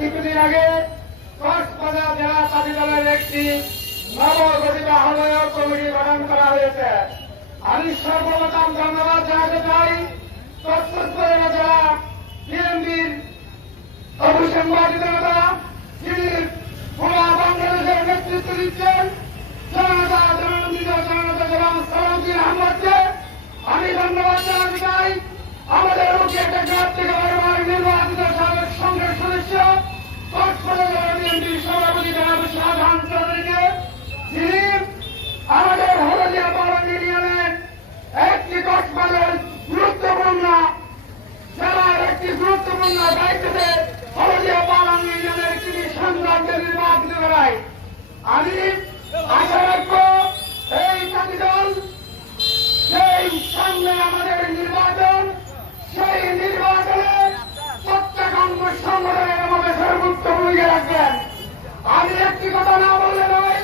কিছুদিন আগে কক্সবাজার জেলা ছাত্র দলের একটি নবগঠিত আহ্বায়ক কমিটি গঠন করা হয়েছে। আমি সর্বপ্রথম ধন্যবাদ জানাতে চাই কক্সবাজার জেলা বিএনপির অভিসংবাদিত নেতা যিনি পুরা বাংলাদেশের নেতৃত্ব দিচ্ছেন জনতা এবং সালাউদ্দিন আহমদকে আমি ধন্যবাদ জানাতে চাই। আমাদের মুখে টেকনাফ থেকে বারবার নির্বাচিত সাবেক সংসদ সদস্য কক্সবাজার জেলা বিএনপির সভাপতি জনাব শাহজাহান চৌধুরীকে, যিনি আমাদের হলদিয়া পালন ইউনিয়নের একটি কক্সবাজার গুরুত্বপূর্ণ জেলার একটি গুরুত্বপূর্ণ দায়িত্বে হলদিয়া পালন ইউনিয়নের তিনি সন্তানকে নির্বাচিত করায়। আমি আশা রাখব এই জাতি দল সেই সামনে আমাদের নির্বাচন, সেই নির্বাচনে প্রত্যেকাঙ্গ সংগঠনের মধ্যে সর্বোচ্চ ভূমিকা রাখবেন। আমি একটি কথা না বললে নয়,